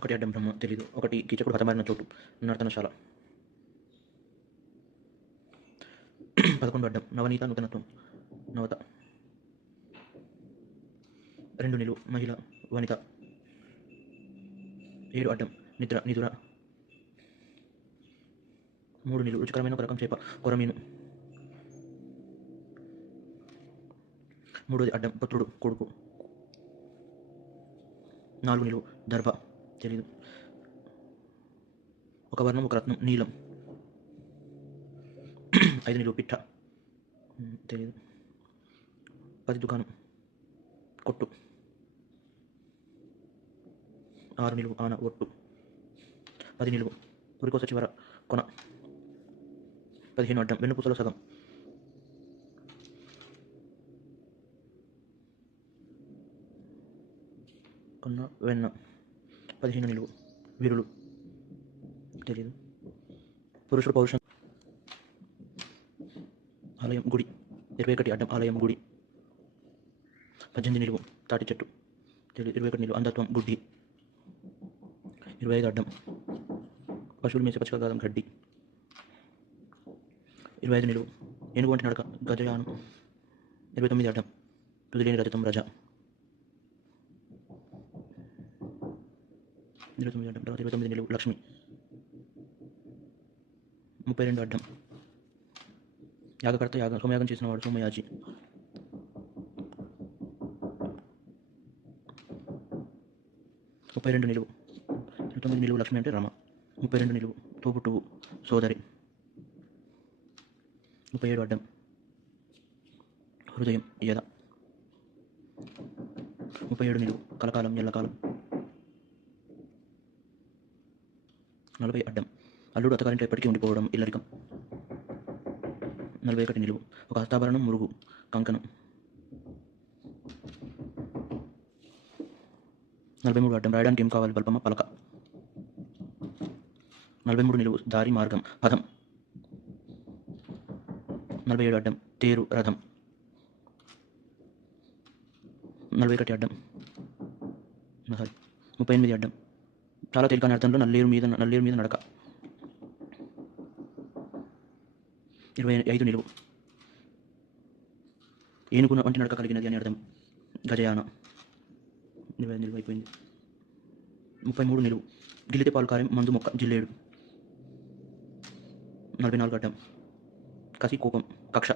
ఒకటి అడ్డం బ్రహ్మ తెలీదు. ఒకటి కీచకుడు హతమారిన చోటు నర్తనశాల. 11 అడ్డం నవనీత నూతనత్వం నవత. 2 నిలువు మహిళ వనిత. 7 అడ్డం నిద్ర నిదుర. 3 నిలువు రుచికరమైన ఒక రకం చేప కొరమీను. 3ది అడ్డం పుత్రుడు కొడుకు. 4 నిలువు దర్భ తెలీదు. ఒక వర్ణం ఒక రత్నం నీలం. 5 నిలువు పిట్ట తెలీదు. 10 దుకాణం కొట్టు. 6 నిలువు ఆన ఒట్టు. 10 నిలువు పురికోస చివర కొన. 15 అడ్డం వెన్నుపూసల సగం. 1 వెన్న. 15 నిలువు వీరులు తెలీదు. పురుషుడు పౌరుషం. ఆలయం గుడి. 21 అడ్డం ఆలయం గుడి. 18 నిలువు తాటి చెట్టు తెలీదు. 21 నిలువు అంధత్వం గుడ్డి. 25 అడ్డం పశువులు మేసే పచ్చికగాదం గడ్డి. 25 నిలువు ఏనుగు వంటి నడక గజయానం. 29 అడ్డం తుదిలేని రజతం రజ. 29 అడ్డం తర్వాత 29 నిలువు లక్ష్మి. 32 అడ్డం యాగకర్త సోమయాగం చేసిన వాడు సోమయాజి. 32 నిలువు 29 నిలువు లక్ష్మి అంటే రమ. 32 నిలువు తోబుట్టువు సోదరి. 37 అడ్డం హృదయం యద. 37 నిలువు కలకాలం ఎల్లకాలం. 40 అడ్డం అల్లుడు అత్తగారింట్లో ఎప్పటికీ ఉండిపోవడం ఇల్లరికం. 41 నిలువు ఒక హస్తాభరణం మురుగు కంకణం. 43 అడ్డం రాయడానికి ఏం కావాలి బల్పమ్మ పలక. 43 నిలువు దారి మార్గం పదం. 47 అడ్డం తేరు రథం. 41 అడ్డం 38 అడ్డం చాలా తేలికైన అర్థంలో నల్లేరు మీద నడక. 25 నిలువు ఏనుగు వంటి నడక కలిగినది అని అర్థం గజయాన. 25 నిలువు అయిపోయింది. 33 నిలువు గిల్లితే పాలు కారం మందు మొక్క జిల్లేడు. 44 అడ్డం కసి కోపం కక్ష.